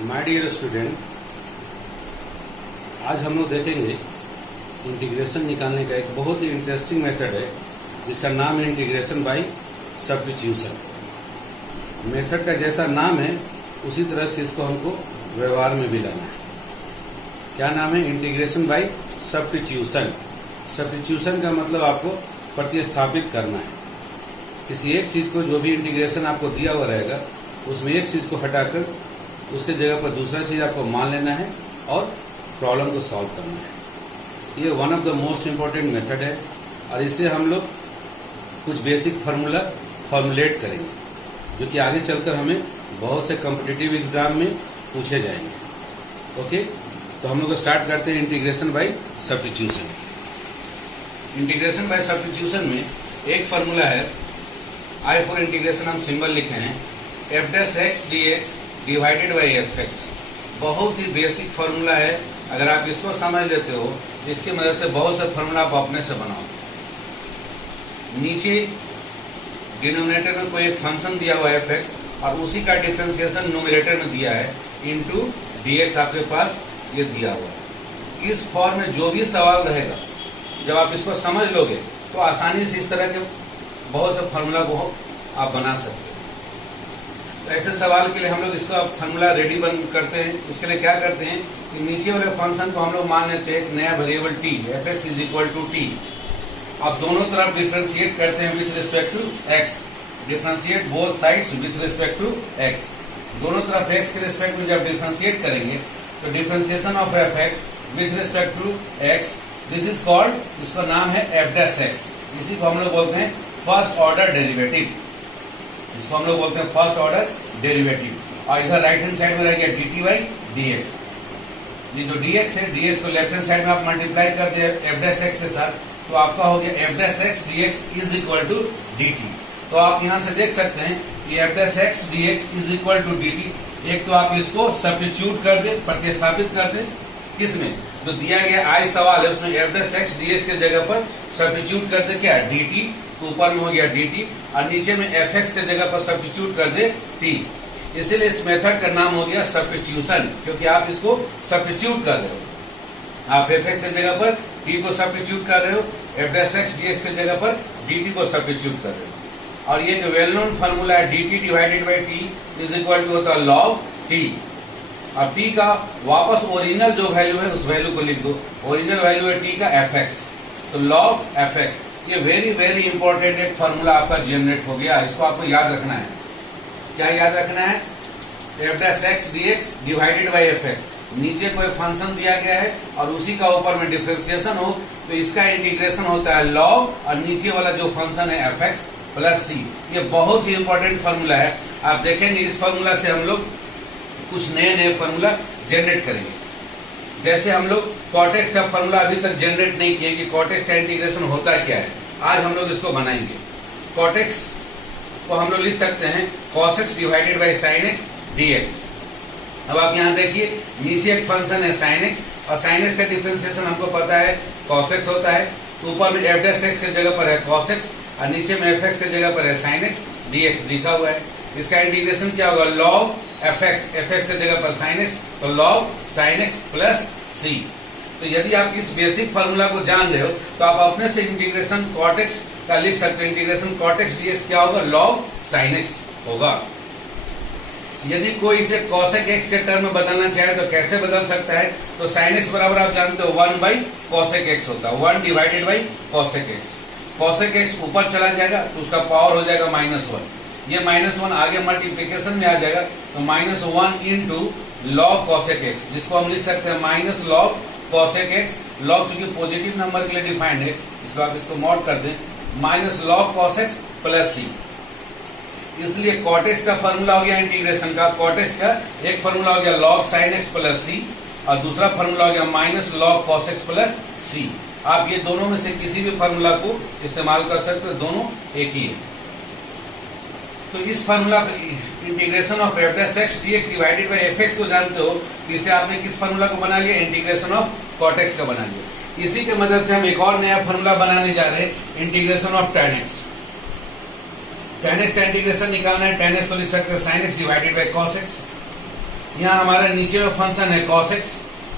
My dear student, आज हम लोग देखेंगे इंटीग्रेशन निकालने का एक बहुत ही इंटरेस्टिंग मेथड है जिसका नाम है इंटीग्रेशन बाय सब्स्टिट्यूशन। मेथड का जैसा नाम है उसी तरह से इसको हमको व्यवहार में भी लाना है। क्या नाम है? Integration by substitution. सब्स्टिट्यूशन का मतलब आपको प्रतिस्थापित करना है। किसी एक चीज को, जो भी इंटीग्रेशन आपको दिया हुआ रहेगा, उसमें एक चीज को हटाकर उसके जगह पर दूसरा चीज आपको मान लेना है और प्रॉब्लम को सॉल्व करना है। ये one of the most important method है और इससे हम लोग कुछ बेसिक फार्मूला फॉर्मुलेट करेंगे जो कि आगे चलकर हमें बहुत से कॉम्पिटिटिव एग्जाम में पूछे जाएंगे। ओके, तो हम लोग स्टार्ट करते हैं integration by substitution. Integration by substitution में एक फार्मूला है, आई फॉर इंटीग्रेशन हम सिंबल लिखे हैं, F dash X D x divided by F x. बहुत ही बेसिक फार्मूला है। अगर आप इसको समझ लेते हो, इसकी मदद से बहुत से फार्मूला आप अपने से बनाओ। नीचे डिनोमिनेटर में कोई एक फंक्शन दिया हुआ है एफ एक्स और उसी का डिफरेंशिएशन न्यूमरेटर में दिया है इनटू डीएक्स आपके पास ये दिया हुआ है। इस फॉर्म में जो भी सवाल रहेगा, जब आप इसको समझ लोगे तो आसानी से इस तरह के बहुत से फार्मूला को आप बना सकते हो। तो ऐसे सवाल के लिए हम लोग इसका फार्मूला रेडी करते हैं। इसके लिए क्या करते हैं कि नीचे वाले फंक्शन को हम लोग मान लेते हैं एक नया variable T, F X is equal to T. अब दोनों तरफ डिफ्रेंशिएट करते हैं with respect to X. Differentiate both sides with respect to X. दोनों तरफ एक्स के रिस्पेक्ट में जब डिफ्रेंशिएट करेंगे तो differentiation of F X with respect to X, this is called, इसका नाम है एफ डैश एक्स। इसी को हम लोग बोलते हैं फर्स्ट ऑर्डर डेरिवेटिव। इसको हम लोग बोलते हैं फर्स्ट ऑर्डर डेरिवेटिव। और इधर राइट हैंड साइड में रह गया D T by D x. ये जो डी एक्स है, डी एक्स को लेफ्ट हैंड साइड में आप मल्टीप्लाई कर दिए एफ डैश एक्स के साथ, तो आपका हो गया F dash X D X is equal to D T. तो आप यहाँ से देख सकते हैं कि F dash X D X is equal to D T. एक तो आप इसको सब्स्टिट्यूट कर दे, प्रतिस्थापित कर दे। किसमें? जो दिया गया आई सवाल है उसमें F dash X D x के जगह पर सब्स्टिट्यूट कर दे क्या? D T. तो ऊपर में हो गया डी टी और नीचे में एफ एक्स के जगह पर सब्स्टिट्यूट कर दे टी। इसीलिए इस मेथड का नाम हो गया सब्स्टिट्यूशन, क्योंकि आप इसको सब्स्टिट्यूट कर रहे हो। आप एफ एक्स के जगह पर टी को सब्स्टिट्यूट कर रहे हो, F dash X D x के जगह पर डी टी को सब्स्टिट्यूट कर रहे हो। और ये जो वेल नोन फार्मूला है D T divided by T is equal to होता है लॉग टी। और टी का वापस ओरिजिनल जो वैल्यू है उस वैल्यू को लिख दो। ओरिजिनल वैल्यू है टी का एफ एक्स, तो लॉग एफ एक्स। ये वेरी वेरी इंपॉर्टेंट एक फार्मूला आपका जनरेट हो गया। इसको आपको याद रखना है। क्या याद रखना है? F dash X D x divided by F x. नीचे कोई फंक्शन दिया गया है और उसी का ऊपर में डिफरेंशिएशन हो तो इसका इंटीग्रेशन होता है लॉग, और नीचे वाला जो फंक्शन है एफ एक्स प्लस सी। ये बहुत ही इंपॉर्टेंट फार्मूला है। आप देखेंगे इस फार्मूला से हम लोग कुछ नए नए फार्मूला जनरेट करेंगे। जैसे हम लोग कॉटेक्स का फार्मूला अभी तक जनरेट नहीं किए कि कॉटेक्स का इंटीग्रेशन होता क्या है, आज हम लोग इसको बनाएंगे। कॉटेक्स को हम लोग लिख सकते हैं cos x divided by sine x D x. अब आप यहाँ देखिए, नीचे एक फंक्शन है साइन एक्स और साइन एक्स का डिफरेंशिएशन हमको पता है कॉस एक्स होता है। तो ऊपर में एफ डैश एक्स के जगह पर है कॉस एक्स और नीचे में एफ एक्स के जगह पर है साइन एक्स डी एक्स लिखा हुआ है। इसका इंटीग्रेशन क्या होगा? लॉग एफ एक्स के जगह पर साइन एक्स, तो लॉग साइन एक्स प्लस सी। तो यदि आप इस बेसिक फार्मूला को जान रहे हो तो आप अपने से इंटीग्रेशन कॉट एक्स का लिख सकते हैं। Integration cot X D X क्या होगा? लॉग साइन एक्स होगा। यदि कोई इसे कॉसेक एक्स के टर्म में बदलना चाहे तो कैसे बदल सकता है? तो साइन एक्स बराबर आप जानते हो 1 बाई कॉसेक एक्स होता है, 1 divided by cosec x. Cosec x ऊपर चला जाएगा तो उसका पावर हो जाएगा -1। ये -1 आगे मल्टीप्लीकेशन में आ जाएगा तो -1 इंटू लॉग कॉसेक एक्स, जिसको हम लिख सकते हैं minus log cosec x. Log चूंकि पॉजिटिव नंबर के लिए डिफाइंड है, इसको आप इसको मॉड कर दें, minus log cos x plus c. इसलिए कॉटेक्स का फॉर्मूला हो गया इंटीग्रेशन का, कॉटेक्स का एक फॉर्मूला हो गया log sine x plus c और दूसरा फॉर्मूला हो गया minus log cos x plus c. आप ये दोनों में से किसी भी फॉर्मूला को इस्तेमाल कर सकते हैं, दोनों एक ही है। तो इस formula integration of F dash X D x divided by F x को जानते हो, इसे आपने किस फार्मूला को बना लिया? इंटीग्रेशन ऑफ कॉटेक्स का बना लिया। इसी के मदद से हम एक और नया फार्मूला बनाने जा रहे हैं, integration of tan x। tan x का इंटीग्रेशन निकालना है, tan x को लिख सकते हैं sin x divided by cos x। यहाँ हमारे नीचे में फंक्शन है cos x,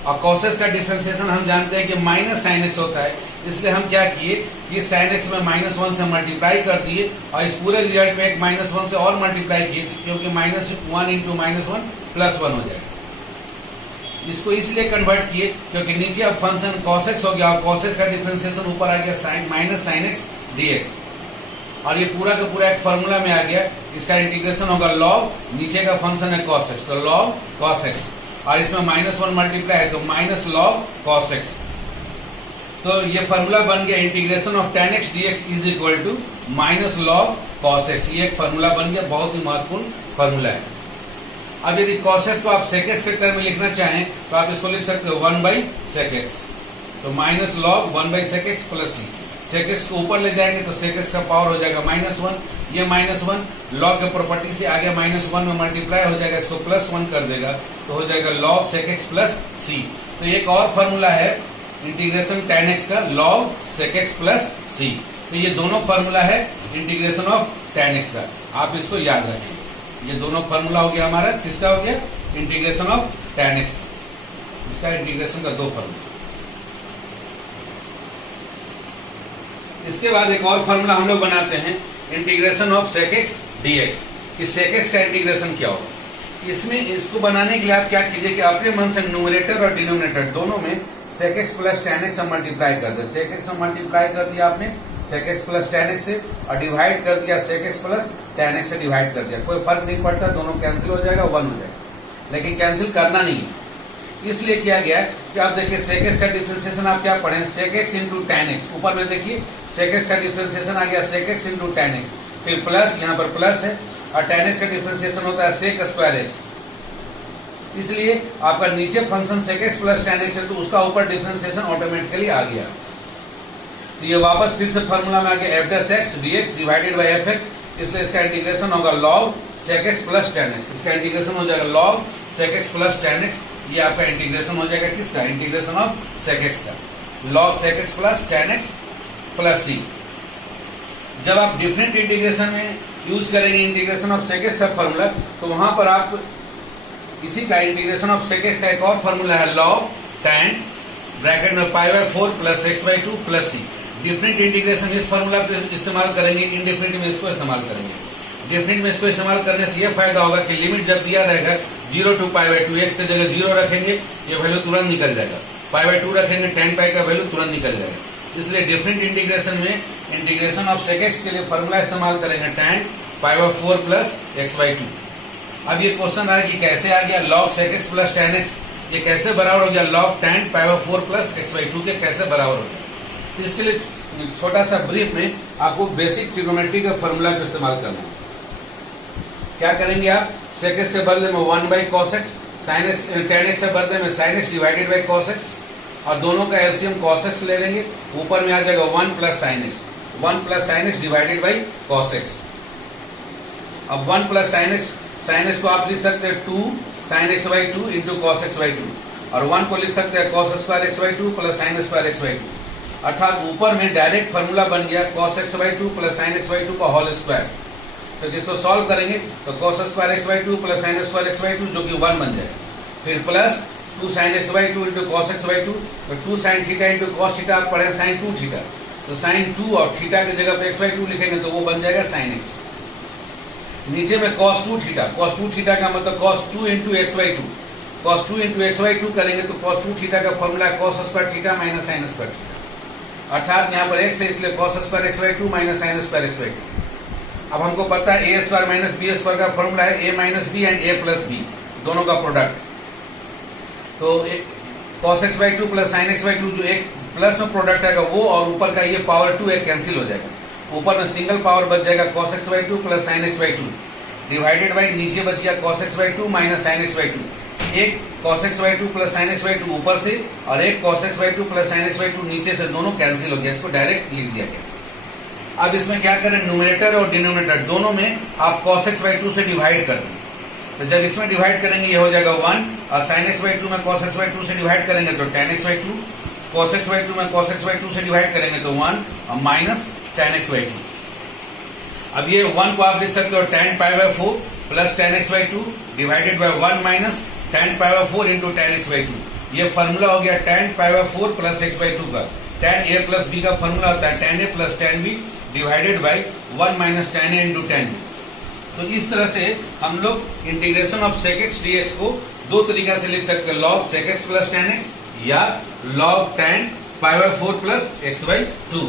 और cos x का डिफरेंशिएशन हम जानते हैं कि माइनस sin x होता है, इसलिए हम क्या किए कि sin x में -1 से मल्टीप्लाई कर दिए और इस पूरे रिजल्ट में एक -1 से और मल्टीप्लाई किए, क्योंकि -1 इंटू -1 +1 हो जाएगा। इसको इसलिए कन्वर्ट किए क्योंकि नीचे अब फंक्शन cos x हो गया और cos x का डिफरेंशिएशन ऊपर आ गया sin x dx, और ये पूरा का पूरा एक फॉर्मूला में आ गया। इसका इंटीग्रेशन होगा log, नीचे का फंक्शन है cos x, तो log cos x, और इसमें -1 मल्टीप्लाई है तो -log cos x। तो ये फॉर्मूला बन गया integration of tan x dx is equal to -log cos x। ये एक फॉर्मूला बन गया, बहुत ही महत्वपूर्ण फॉर्मूला है। अब यदि cos x को आप sec x के टर्म में लिखना चाहें तो आप इसको लिख सकते हो 1/sec x, तो -log 1/sec x plus c। sec x को ऊपर ले जाएंगे तो sec x का पावर हो जाएगा -1, ये -1 log के प्रॉपर्टी से आ गया -1 में मल्टीप्लाई हो जाएगा, इसको +1 कर देगा तो हो जाएगा log sec x plus c। तो एक और फॉर्मूला है इंटीग्रेशन tan x का log sec x plus c। तो ये दोनों फॉर्मूला है इंटीग्रेशन ऑफ tan x का, आप इसको याद रखें। ये दोनों फॉर्मूला हो गया हमारा, किसका हो गया? इंटीग्रेशन ऑफ tan x, इसका इंटीग्रेशन का दो फॉर्मूला। इसके बाद एक और फॉर्मूला हम लोग बनाते हैं integration of sec x dx, कि sec x का इंटीग्रेशन क्या होगा। इसमें इसको बनाने के लिए आप क्या कीजिए कि अपने मन से न्यूमरेटर और डिनोमिनेटर दोनों में sec x plus tan x से मल्टीप्लाई कर दे। sec x से मल्टीप्लाई कर दिया आपने sec x plus tan x से, और डिवाइड कर दिया sec x plus tan x से डिवाइड कर दिया। कोई फर्क नहीं पड़ता, दोनों कैंसिल हो जाएगा, 1 हो जाएगा, लेकिन कैंसिल करना नहीं है। इसलिए किया गया कि आप देखिए sec x का डिफरेंशिएशन आप क्या पढ़े, sec x into tan x। ऊपर में देखिए sec x का डिफरेंशिएशन आ गया sec x into tan x, फिर प्लस, यहाँ पर प्लस है, और tan x का डिफरेंशिएशन होता है sec स्क्वायर x। इसलिए आपका नीचे function sec x plus tan x है तो उसका ऊपर डिफरेंशिएशन ऑटोमेटिकली आ गया। तो ये वापस फिर से फॉर्मूला में आ गया f(x) dx divided by fx, इसलिए इसका इंटीग्रेशन होगा log sec x plus tan x। इसका इंटीग्रेशन हो जाएगा log sec x plus tan x। ये आपका इंटीग्रेशन हो जाएगा किसका? इंटीग्रेशन ऑफ sec x का, log sec x plus tan x plus c। जब आप डिफरेंट इंटीग्रेशन में यूज करेंगे इंटीग्रेशन ऑफ sec x का फॉर्मूला, तो वहां पर आप इसी का इंटीग्रेशन ऑफ sec x का एक और फॉर्मूला है log tan ब्रैकेट में π/4 plus x/2 plus c। Different integration इस फॉर्मूला को इस्तेमाल करेंगे, इनडिफरेंट में इसको इस्तेमाल करेंगे। डिफरेंट में इसको इस्तेमाल करने से यह फायदा होगा कि लिमिट जब दिया रहेगा 0 to π/2, x की जगह 0 रखेंगे ये वैल्यू तुरंत निकल जाएगा, π/2 रखेंगे tan π का वैल्यू तुरंत निकल जाएगा। इसलिए डिफरेंट इंटीग्रेशन में इंटीग्रेशन ऑफ sec x के लिए फॉर्मूला इस्तेमाल करेंगे tan π/4 प्लस x/2। अब ये क्वेश्चन आया कि कैसे आ गया log sec x plus tan x, ये कैसे बराबर हो गया log tan π/4 प्लस x/2 के कैसे बराबर हो गया। तो इसके लिए छोटा सा ब्रीफ में आपको बेसिक ट्रिग्नोमेट्री का फॉर्मूला को इस्तेमाल करना है। क्या करेंगे आप? sec x के बदले में 1/cos x, sin x tan x के बदले में sin x divided by cos x, और दोनों का एलसीएम cos x ले लेंगे, ऊपर में आ जाएगा 1 plus sin x, 1 plus sin x divided by cos x। अब 1 प्लस sin x को आप लिख सकते हैं 2 sin x/2 into cos x/2, और 1 को लिख सकते हैं cos square x/2 plus sin square x/2। अर्थात ऊपर में डायरेक्ट फॉर्मूला बन गया cos x/2 plus sin x/2 का होल स्क्वायर। तो इसको सॉल्व करेंगे तो cos square x/2 plus sin square x/2 जो कि 1 बन जाएगा, फिर plus 2 sin x/2 into cos x/2, तो 2 sin theta into cos theta आप पढ़े sin 2 थीटा, तो sin 2 और थीटा की जगह पे x/2 लिखेंगे तो वो बन जाएगा sin x। नीचे में cos 2 थीटा का मतलब cos 2 into x/2, cos 2 into x/2 करेंगे तो cos 2 थीटा का फॉर्मूला है cos square theta minus sin square theta, अर्थात यहाँ पर x है इसलिए cos square x/2 minus sin square x/2। अब हमको पता है a square minus b square का फॉर्मूला है a minus B and a plus B, दोनों का प्रोडक्ट। तो cos x/2 plus sin x/2 जो एक प्लस में प्रोडक्ट आएगा वो, और ऊपर का ये पावर 2 एक कैंसिल हो जाएगा, ऊपर में सिंगल पावर बच जाएगा cos x/2 plus sin x/2 divided by नीचे बच गया cos x/2 minus sin x/2। एक cos x/2 plus sin x/2 ऊपर से और एक cos x/2 plus sin x/2 नीचे से, दोनों कैंसिल हो गया, इसको डायरेक्ट लिख दिया गया। अब इसमें क्या करें, न्यूमरेटर और डिनोमिनेटर दोनों में आप cos x/2 से डिवाइड कर दें। तो जब इसमें डिवाइड करेंगे ये हो जाएगा 1, और sin x/2 में cos x/2 से डिवाइड करेंगे तो tan x/2, cos x/2 में cos x/2 से डिवाइड करेंगे तो 1 और माइनस tan x/2। अब ये 1 को आप लिख सकते हो tan π/4 plus tan x/2 divided by 1 minus tan pi by 4 into tan x by 2। ये फॉर्मूला हो गया tan pi by 4 plus x by 2 का। tan a प्लस b का फॉर्मूला होता है tan a plus tan b divided by 1 minus tan a into tan b। तो इस तरह से हम लोग integration of sec x dx को दो तरीका से लिख सकते हैं, log sec x plus tan x या log tan pi by 4 plus x by 2।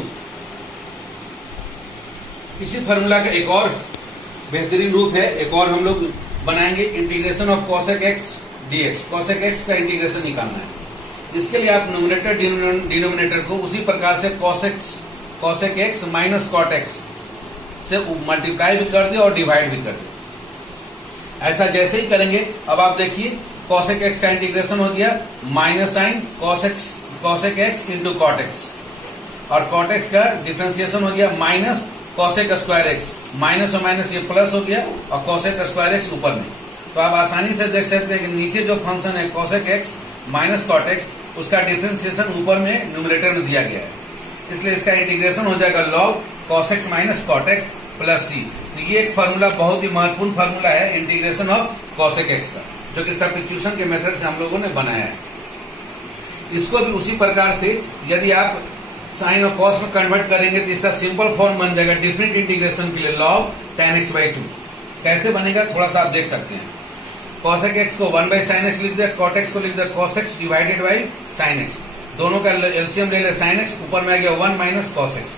इसी फॉर्मूला का एक और बेहतरीन रूप है, एक और हम लोग बनाएंगे integration of cosec x dx। cosec x का इंटीग्रेशन निकालना है। इसके लिए आप न्यूमरेटर डिनोमिनेटर को उसी प्रकार से cosec x minus cot x से मल्टीप्लाई भी कर दे और डिवाइड भी कर दे। ऐसा जैसे ही करेंगे, अब आप देखिए cosec x का इंटीग्रेशन हो गया minus sign cosec x into cot x, और cot x का डिफरेंशिएशन हो गया minus cosec square x, minus और माइनस ये प्लस हो गया और cosec स्क्वायर x ऊपर में। तो आप आसानी से देख सकते हैं कि नीचे जो फंक्शन है cosec x minus cot x, उसका डिफरेंशिएशन ऊपर में न्यूमरेटर में दिया गया है, इसलिए इसका इंटीग्रेशन हो जाएगा log cos x minus cot x plus c। तो ये एक फार्मूला बहुत ही महत्वपूर्ण फार्मूला है इंटीग्रेशन ऑफ cosec x का, जो कि सब्स्टिट्यूशन के मेथड से हम लोगों ने बनाया है। इसको भी उसी प्रकार से यदि आप साइन और कॉस में कन्वर्ट करेंगे तो इसका सिंपल फॉर्म बन जाएगा डिफरेंट इंटीग्रेशन के लिए log tan x बाई 2। कैसे बनेगा थोड़ा सा आप देख सकते हैं। cosec x को 1 बाई साइन x लिख दिया, cot x को लिख दिया cos x divided by sine x। दोनों का एलसीएम ले ले साइन x, ऊपर में आ गया 1 minus cos x।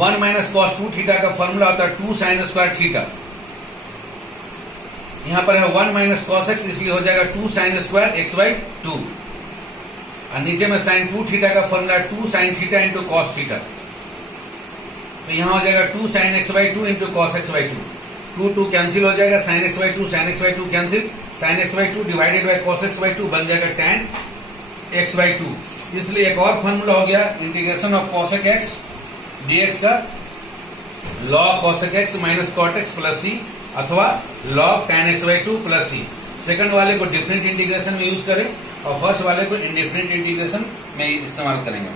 1 minus cos 2 theta का फॉर्मूला होता है 2 साइन स्क्वायर थीटा। यहां पर है 1 माइनस cos x, इसलिए हो जाएगा 2 साइन स्क्वायर x बाई 2। और नीचे में साइन 2 थीटा का formula 2 sine theta into cos theta. तो यहां हो जाएगा 2 sine x by 2 into cos x by 2। 2 cancel हो जाएगा, sine x by 2 sine x by 2 cancel, sine x by 2 divided by cos x by 2 बन जाएगा tan x by 2। इसलिए एक और फॉर्मूला हो गया integration of cosec x dx का log cosec x minus cot x plus c अथवा log tan x by 2 plus c। Second वाले को डिफरेंट इंटीग्रेशन में यूज करें और फर्स्ट वाले को इंडिफरेंट इंटीग्रेशन में इस्तेमाल करेंगे।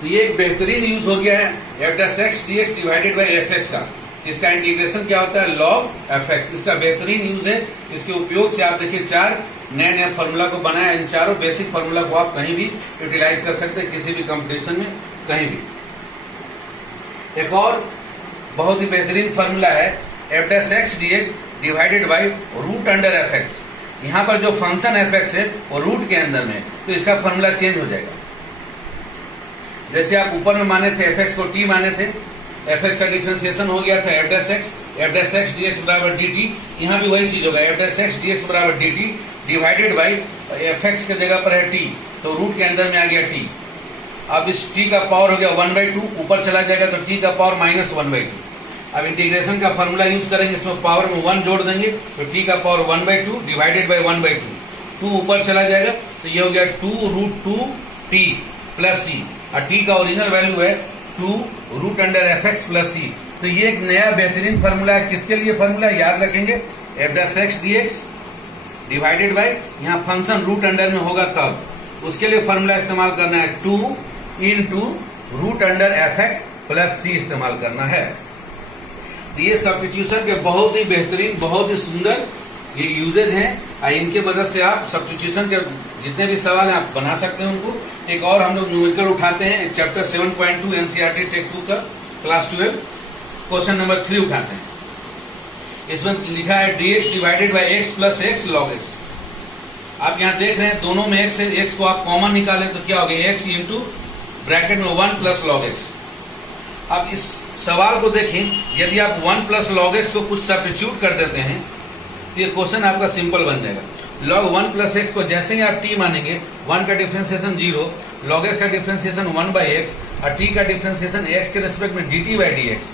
तो ये एक बेहतरीन यूज हो गया है f dash x dx divided by fx का। इसका इंटीग्रेशन क्या होता है log fx। इसका बेहतरीन यूज है। इसके उपयोग से आप देखिए 4 नए फार्मूला को बनाया। इन चारों बेसिक फार्मूला को आप कहीं भी यूटिलाइज कर सकते हैं, किसी भी कंपटीशन में कहीं भी। एक और बहुत ही बेहतरीन फार्मूला है f dash x dx divided by root under fx। यहां पर जो फंक्शन fx है वो रूट के अंदर में, तो इसका फार्मूला चेंज हो जाएगा। जैसे आप ऊपर में माने थे fx को t माने थे, fx का डिफरेंशिएशन हो गया था f dash x dx बराबर dt। यहां भी वही चीज होगा, f dash x dx बराबर dt डिवाइडेड बाई fx के जगह पर है t, तो रूट के अंदर में आ गया t। अब इस t का पावर हो गया 1 बाई 2, ऊपर चला जाएगा तो t का पावर माइनस 1 बाई 2। अब इंटीग्रेशन का फॉर्मूला यूज करेंगे, इसमें पावर में 1 जोड़ देंगे तो t का power 1 by 2 divided by 1 by 2। 2 ऊपर चला जाएगा तो ये हो गया 2 रूट 2 t प्लस c, और t का ओरिजिनल वैल्यू है 2 root under fx plus c। तो ये एक नया बेहतरीन फार्मूला है। किसके लिए फार्मूला याद रखेंगे, f dash x dx divided by यहाँ फंक्शन रूट अंडर में होगा तब, उसके लिए फार्मूला इस्तेमाल करना है 2 into root under fx plus c इस्तेमाल करना है। तो ये सब्स्टिट्यूशन के बहुत ही बेहतरीन, बहुत ही सुंदर ये यूजेज हैं। इनके मदद से आप सब्स्टिट्यूशन के जितने भी सवाल हैं आप बना सकते हैं उनको। एक और हम लोग न्यूमेरिकल उठाते हैं, चैप्टर 7.2 एनसीईआरटी टेक्स्ट बुक का क्लास 12 क्वेश्चन नंबर 3 उठाते हैं। इसमें लिखा है dx divided by x plus x log x। आप यहाँ देख रहे हैं दोनों में x है, x को आप कॉमन निकालें तो क्या हो गया x इंटू ब्रैकेट में 1 प्लस log x। अब इस सवाल को देखें, यदि आप 1 प्लस log x को कुछ सब्स्टिट्यूट कर देते हैं तो ये क्वेश्चन आपका सिंपल बन जाएगा। log 1 प्लस x को जैसे ही आप t मानेंगे, 1 का डिफरेंशिएशन 0, log x का डिफरेंशिएशन 1 बाई x और t का डिफरेंशिएशन x के रेस्पेक्ट में dt बाई dx।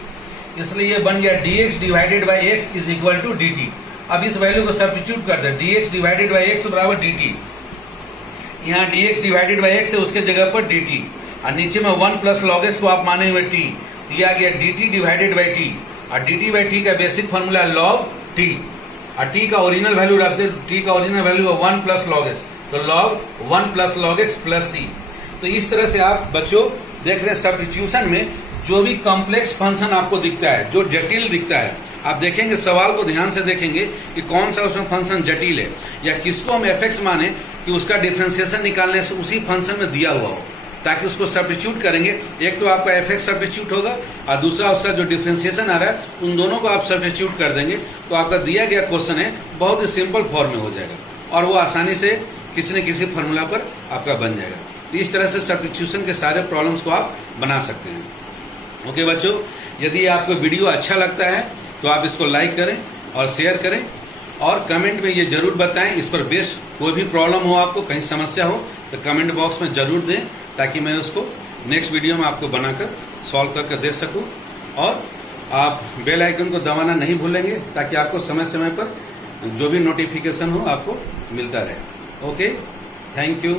इसलिए ये बन गया dx divided by x is equal to dt। अब इस वैल्यू को सब्स्टिट्यूट कर दे, dx डिवाइडेड बाई x बराबर dt। यहाँ dx डिवाइडेड बाई x है, उसके जगह पर dt, और नीचे में 1 प्लस log x को आप माने हुए t, दिया गया dt डिवाइडेड बाई t, और dt बाई t का बेसिक फॉर्मूला log t, और t का ओरिजिनल वैल्यू रखते, t का ओरिजिनल वैल्यू है 1 प्लस log x, तो log 1 plus log x plus c। तो इस तरह से आप बच्चों देख रहे हैं सब्स्टिट्यूशन में जो भी कॉम्प्लेक्स फंक्शन आपको दिखता है, जो जटिल दिखता है, आप देखेंगे सवाल को ध्यान से देखेंगे कि कौन सा उसमें फंक्शन जटिल है या किसको हम एफ माने कि उसका डिफरेंशिएशन निकालने से उसी फंक्शन में दिया हुआ हो, ताकि उसको सब्स्टिट्यूट करेंगे। एक तो आपका एफ सब्स्टिट्यूट होगा और दूसरा उसका जो डिफरेंशिएशन आ रहा है उन दोनों को आप सब्स्टिट्यूट कर देंगे, तो आपका दिया गया क्वेश्चन है बहुत ही सिंपल फॉर्म में हो जाएगा और वो आसानी से किसी न किसी फॉर्मूला पर आपका बन जाएगा। तो इस तरह से सब्स्टिट्यूशन के सारे प्रॉब्लम्स को आप बना सकते हैं। ओके बच्चों, यदि आपको वीडियो अच्छा लगता है तो आप इसको लाइक करें और शेयर करें और कमेंट में ये जरूर बताएं। इस पर बेस्ड कोई भी प्रॉब्लम हो, आपको कहीं समस्या हो तो कमेंट बॉक्स में जरूर दें, ताकि मैं उसको नेक्स्ट वीडियो में आपको बनाकर सॉल्व करके दे सकूं। और आप बेल आइकन को दबाना नहीं भूलेंगे, ताकि आपको समय समय पर जो भी नोटिफिकेशन हो आपको मिलता रहे। Okay, thank you.